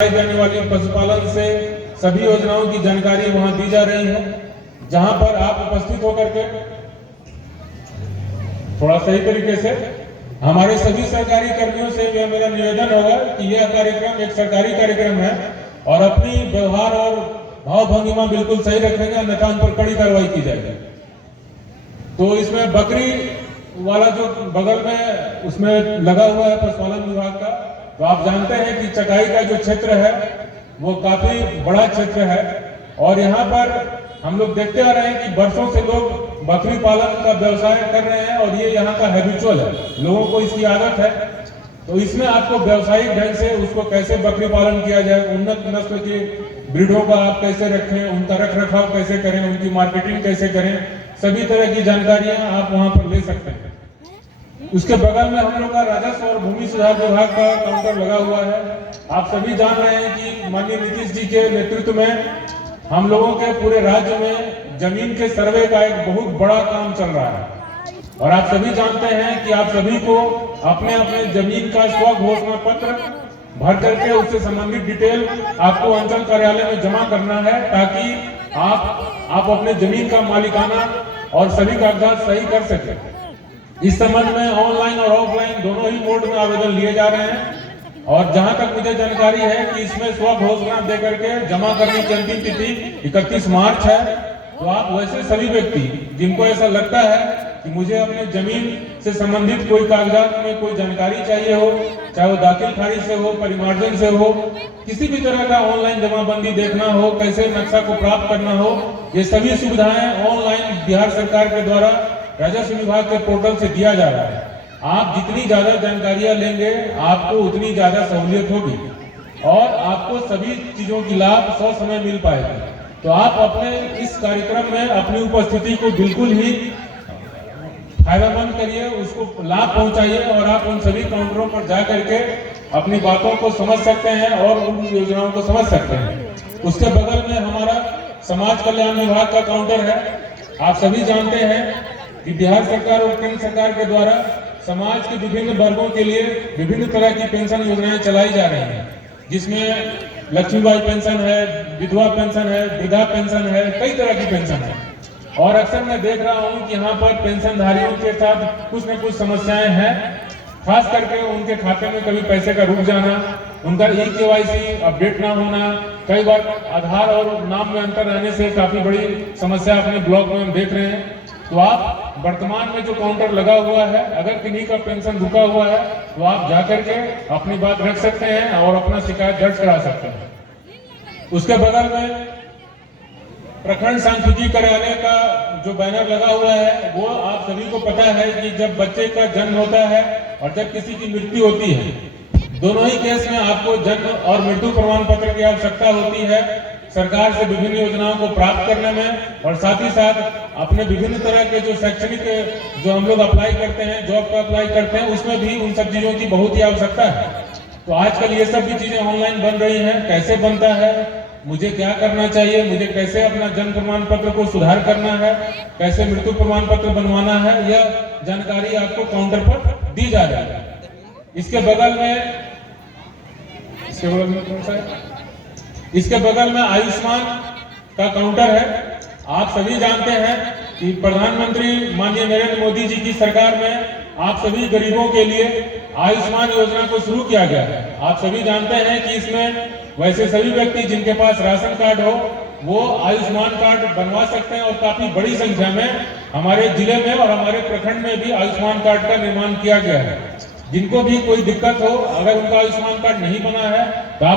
जाने वाली पशुपालन से सभी योजनाओं की जानकारी वहां दी जा रही है, जहां पर आप उपस्थित होकर के थोड़ा सही तरीके से हमारे सभी सरकारी कर्मियों से यह मेरा निवेदन होगा कि यह कार्यक्रम एक सरकारी कार्यक्रम है और अपनी व्यवहार और भाव भंगिमा बिल्कुल सही रखेंगे, अन्यथा उन पर कड़ी कार्रवाई की जाएगी। तो इसमें बकरी वाला जो बगल में उसमें लगा हुआ है पशुपालन विभाग का, तो आप जानते हैं कि चकाई का जो क्षेत्र है वो काफी बड़ा क्षेत्र है और यहाँ पर हम लोग देखते आ रहे हैं कि वर्षों से लोग बकरी पालन का व्यवसाय कर रहे हैं और ये यहाँ का हैबिचुअल है, लोगों को इसकी आदत है। तो इसमें आपको व्यवसायिक ढंग से उसको कैसे बकरी पालन किया जाए, उन्नत नस्ल की ब्रीडों का आप कैसे रखें, उनका रख रखाव कैसे करें, उनकी मार्केटिंग कैसे करें, सभी तरह की जानकारियां आप वहां पर ले सकते हैं। उसके बगल में हम लोग का राजस्व और भूमि सुधार विभाग का काउंटर लगा हुआ है। आप सभी जान रहे हैं कि माननीय नीतीश जी के नेतृत्व में हम लोगों के पूरे राज्य में जमीन के सर्वे का एक बहुत बड़ा काम चल रहा है और आप सभी जानते हैं कि आप सभी को अपने अपने जमीन का स्व घोषणा पत्र भर करके उससे संबंधित डिटेल आपको अंचल कार्यालय में जमा करना है, ताकि आप अपने जमीन का मालिकाना और सभी कागजात सही कर सकें। इस संबंध में ऑनलाइन और ऑफलाइन दोनों ही मोड में आवेदन लिए जा रहे हैं और जहां तक मुझे जानकारी है कि इसमें स्व घोषणा देकर के जमा करने की अंतिम तिथि 31 मार्च है। तो आप वैसे सभी व्यक्ति जिनको ऐसा लगता है कि मुझे अपने जमीन से संबंधित कोई कागजात में कोई जानकारी चाहिए हो, चाहे वो दाखिल खारिज से हो, परिमार्जन से हो, किसी भी तरह का ऑनलाइन जमाबंदी देखना हो, कैसे नक्शा को प्राप्त करना हो, ये सभी सुविधाएं ऑनलाइन बिहार सरकार के द्वारा राजस्व विभाग के पोर्टल से दिया जा रहा है। आप जितनी ज्यादा जानकारियां लेंगे आपको उतनी ज्यादा सहूलियत होगी और आपको सभी चीजों की लाभ समय मिल पाएगा। तो आप अपने इस कार्यक्रम में अपनी उपस्थिति को बिल्कुल ही फायदेमंद करिए, उसको लाभ पहुंचाइए और आप उन सभी काउंटरों पर जा करके अपनी बातों को समझ सकते हैं और उन योजनाओं को समझ सकते हैं। उसके बगल में हमारा समाज कल्याण विभाग का काउंटर है। आप सभी जानते हैं कि बिहार सरकार और केंद्र सरकार के द्वारा समाज के विभिन्न वर्गों के लिए विभिन्न तरह की पेंशन योजनाएं चलाई जा रही हैं, जिसमें लक्ष्मीबाई पेंशन है, विधवा पेंशन है, वृद्धा पेंशन है, कई तरह की पेंशन है। और अक्सर मैं देख रहा हूं कि यहाँ पर पेंशनधारियों के साथ कुछ न कुछ समस्याएं हैं, खास करके उनके खाते में कभी पैसे का रुक जाना, उनका KYC अपडेट ना होना, कई बार आधार और नाम में अंतर रहने से काफी बड़ी समस्या अपने ब्लॉक में हम देख रहे हैं। तो आप वर्तमान में जो काउंटर लगा हुआ है, अगर किन्हीं का पेंशन रुका हुआ है तो आप जाकर के अपनी बात रख सकते हैं और अपना शिकायत दर्ज करा सकते हैं। उसके बगल में प्रखंड सांख्यिकी कार्यालय का जो बैनर लगा हुआ है, वो आप सभी को पता है कि जब बच्चे का जन्म होता है और जब किसी की मृत्यु होती है, दोनों ही केस में आपको जन्म और मृत्यु प्रमाण पत्र की आवश्यकता होती है सरकार से विभिन्न योजनाओं को प्राप्त करने में, और साथ ही साथ अपने विभिन्न तरह के जो शैक्षणिक जो हम लोग अप्लाई करते हैं, जॉब का अप्लाई करते हैं, उसमें भी उन सब चीजों की बहुत ही आवश्यकता है। तो आजकल ये सब भी चीजें ऑनलाइन बन रही हैं। कैसे बनता है, मुझे क्या करना चाहिए, मुझे कैसे अपना जन्म प्रमाण पत्र को सुधार करना है, कैसे मृत्यु प्रमाण पत्र बनवाना है, यह जानकारी आपको काउंटर पर दी जा रही है। इसके बगल में आयुष्मान का काउंटर है। आप सभी जानते हैं कि प्रधानमंत्री माननीय नरेंद्र मोदी जी की सरकार में आप सभी गरीबों के लिए आयुष्मान योजना को शुरू किया गया है। आप सभी जानते हैं कि इसमें वैसे सभी व्यक्ति जिनके पास राशन कार्ड हो वो आयुष्मान कार्ड बनवा सकते हैं और काफी बड़ी संख्या में हमारे जिले में और हमारे प्रखंड में भी आयुष्मान कार्ड का निर्माण किया गया है। जिनको भी कोई दिक्कत हो, अगर उनका आयुष्मान कार्ड नहीं बना है तो आप